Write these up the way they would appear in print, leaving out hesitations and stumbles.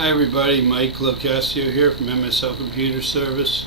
Hi everybody, Mike Locascio here from mslcomputerservice.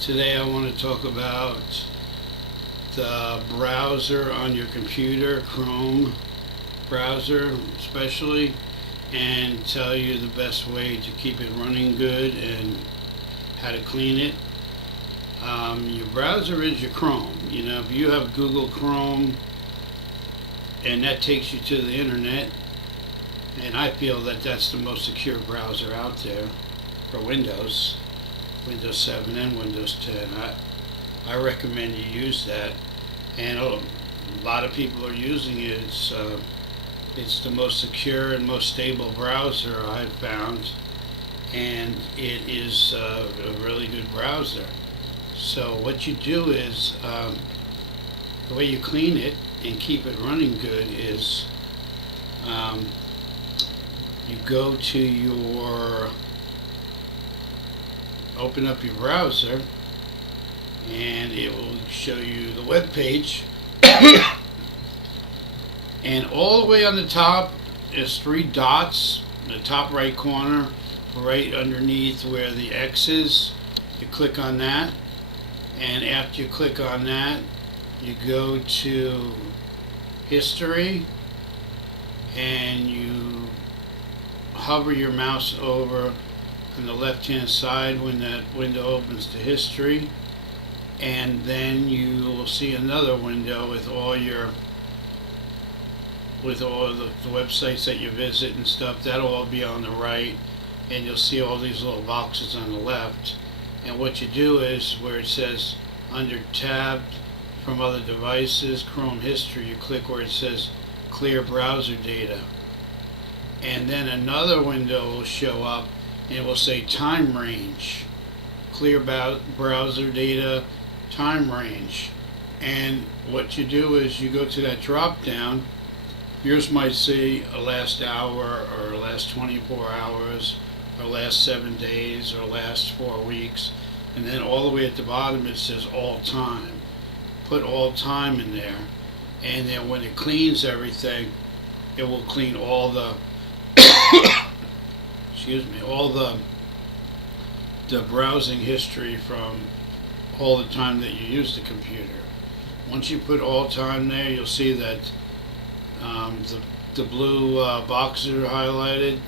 Today I want to talk about the browser on your computer, Chrome browser especially, and tell you the best way to keep it running good and how to clean it. Your browser is your Chrome. You know, if you have Google Chrome and that takes you to the internet, and I feel that that's the most secure browser out there for Windows 7 and Windows 10. I recommend you use that, and a lot of people are using it. It's the most secure and most stable browser I've found, and it is a really good browser. So what you do is, the way you clean it and keep it running good is, you go to open up your browser, and it will show you the web page. And all the way on the top is three dots in the top right corner, right underneath where the X is. You click on that, and after you click on that, you go to history, and you hover your mouse over on the left hand side when that window opens to history, and then you will see another window with all the websites that you visit and stuff. That'll all be on the right, and you'll see all these little boxes on the left. And what you do is, where it says under tab from other devices, Chrome history, you click where it says clear browser data, and then another window will show up and it will say time range, clear browser data time range. And what you do is you go to that drop down. Yours might say last hour, or last 24 hours, or last 7 days, or last 4 weeks, and then all the way at the bottom it says all time. Put all time in there, and then when it cleans everything, it will clean all the all the browsing history from all the time that you use the computer. Once you put all time there, you'll see that the blue boxes are highlighted,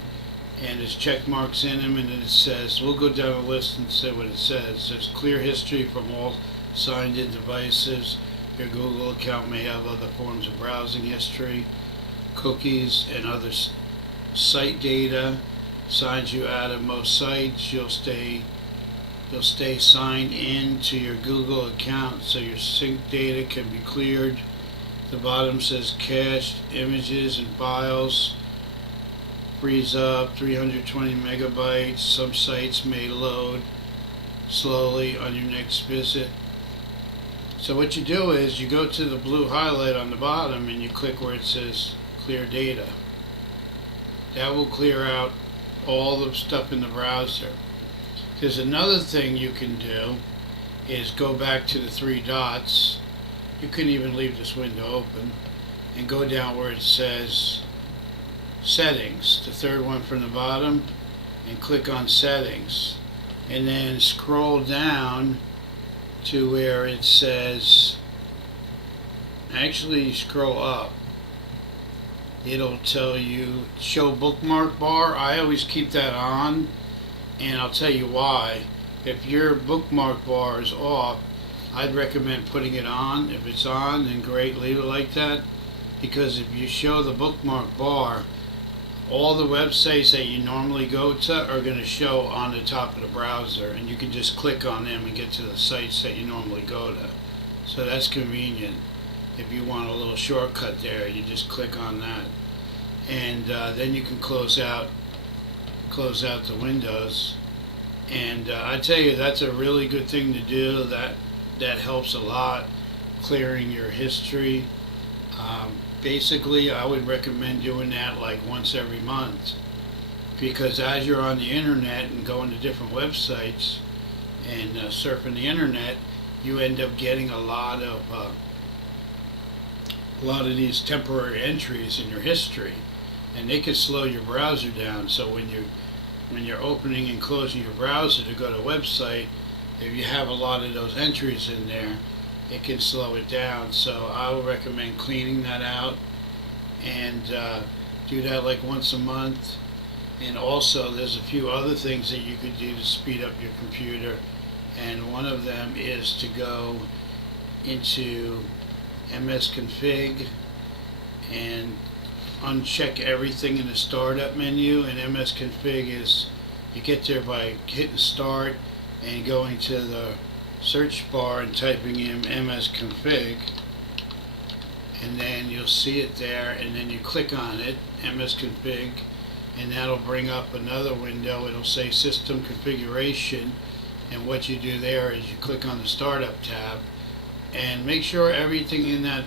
and there's check marks in them, and it says, we'll go down the list and say what it says. It says clear history from all signed in devices. Your Google account may have other forms of browsing history, cookies, and other site data. Signs you out of most sites. You'll stay signed in to your Google account, so your sync data can be cleared. The bottom says cached images and files freeze up 320 megabytes. Some sites may load slowly on your next visit. So what you do is you go to the blue highlight on the bottom and you click where it says clear data. That will clear out all the stuff in the browser. There's another thing you can do, is go back to the three dots. You can even leave this window open and go down where it says settings, the third one from the bottom, and click on settings, and then scroll down to where it says, actually scroll up, it'll tell you show bookmark bar. I always keep that on, and I'll tell you why. If your bookmark bar is off, I'd recommend putting it on. If it's on, then great, leave it like that, because if you show the bookmark bar, all the websites that you normally go to are going to show on the top of the browser, and you can just click on them and get to the sites that you normally go to. So that's convenient. If you want a little shortcut there, you just click on that, and then you can close out the windows. And I tell you, that's a really good thing to do. That helps a lot, clearing your history. Basically, I would recommend doing that like once every month, because as you're on the internet and going to different websites and surfing the internet, you end up getting a lot of these temporary entries in your history, and they could slow your browser down. So when when you're opening and closing your browser to go to a website, if you have a lot of those entries in there, it can slow it down. So I would recommend cleaning that out, and do that like once a month. And also there's a few other things that you could do to speed up your computer, and one of them is to go into msconfig and uncheck everything in the startup menu. And msconfig is, you get there by hitting start and going to the search bar and typing in msconfig, and then you'll see it there, and then you click on it, msconfig, and that'll bring up another window. It'll say system configuration, and what you do there is you click on the startup tab and make sure everything in that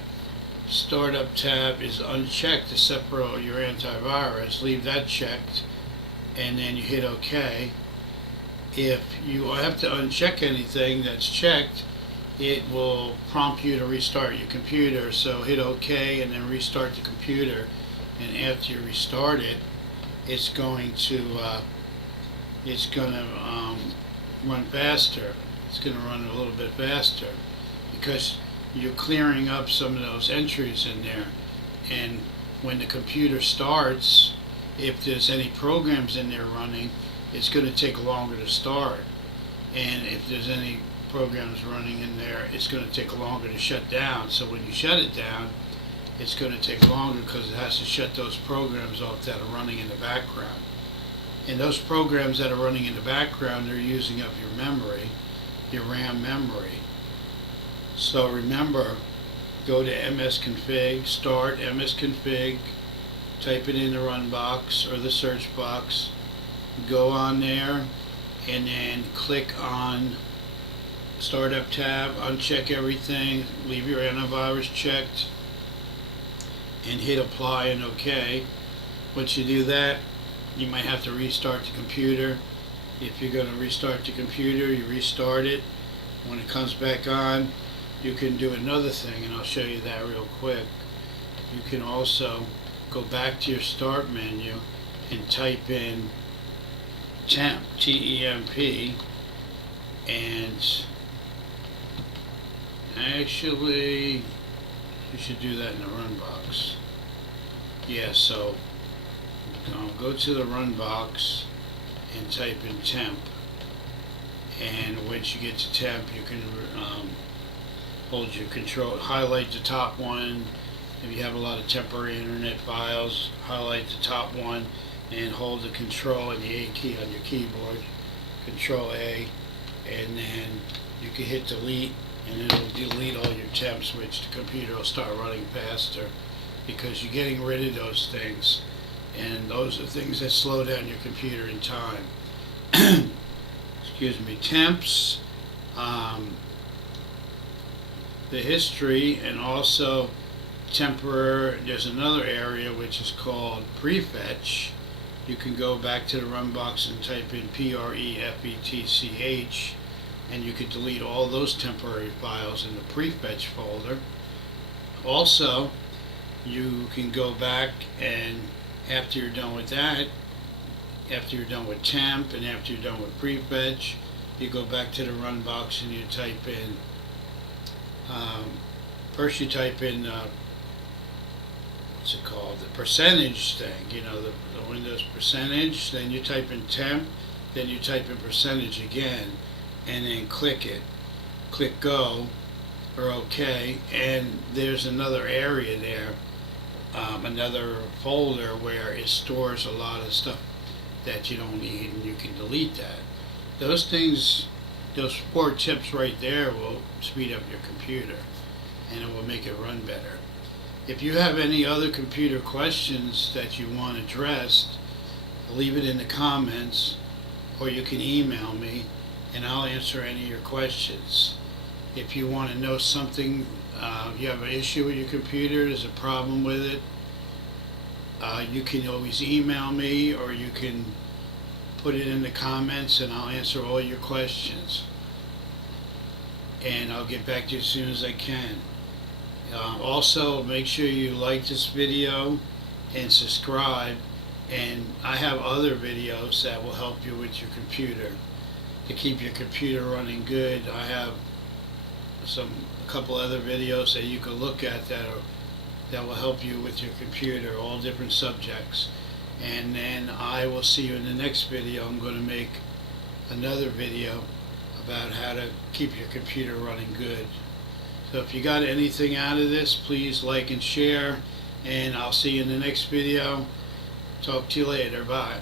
startup tab is unchecked except for your antivirus. Leave that checked, and then you hit OK. If you have to uncheck anything that's checked, it will prompt you to restart your computer. So hit OK and then restart the computer, and after you restart it, it's going to run faster. It's going to run a little bit faster because you're clearing up some of those entries in there. And when the computer starts, if there's any programs in there running, it's going to take longer to start. And if there's any programs running in there, it's going to take longer to shut down. So when you shut it down, it's going to take longer because it has to shut those programs off that are running in the background. And those programs that are running in the background, they're using up your memory, your RAM memory. So remember, go to msconfig, start msconfig, type it in the run box or the search box, go on there, and then click on startup tab, uncheck everything, leave your antivirus checked, and hit apply and OK. Once you do that, you might have to restart the computer. If you're going to restart the computer, you restart it. When it comes back on, you can do another thing, and I'll show you that real quick. You can also go back to your start menu and type in temp, T-E-M-P, and actually you should do that in the run box. Yeah, so go to the run box and type in temp, and once you get to temp, you can hold your control, highlight the top one. If you have a lot of temporary internet files, highlight the top one and hold the control and the A key on your keyboard, control A, and then you can hit delete, and it'll delete all your temps, which the computer will start running faster because you're getting rid of those things, and those are things that slow down your computer in time. Excuse me. Temps, the history, and also temporary. There's another area which is called prefetch. You can go back to the run box and type in prefetch, and you can delete all those temporary files in the prefetch folder. Also, you can go back, and after you're done with that, after you're done with temp and after you're done with prefetch, you go back to the run box and you type in first you type in what's it called, the percentage thing, you know, the Windows percentage, then you type in temp, then you type in percentage again, and then click it, click go or OK, and there's another area there, another folder where it stores a lot of stuff that you don't need, and you can delete that. Those things, those 4 tips right there will speed up your computer, and it will make it run better. If you have any other computer questions that you want addressed, leave it in the comments, or you can email me and I'll answer any of your questions. If you want to know something, you have an issue with your computer, there's a problem with it, you can always email me, or you can put it in the comments and I'll answer all your questions. And I'll get back to you as soon as I can. Also, make sure you like this video and subscribe, And I have other videos that will help you with your computer to keep your computer running good. I have a couple other videos that you can look at that will help you with your computer, all different subjects. And then I will see you in the next video. I'm going to make another video about how to keep your computer running good. So if you got anything out of this, please like and share, and I'll see you in the next video. Talk to you later. Bye.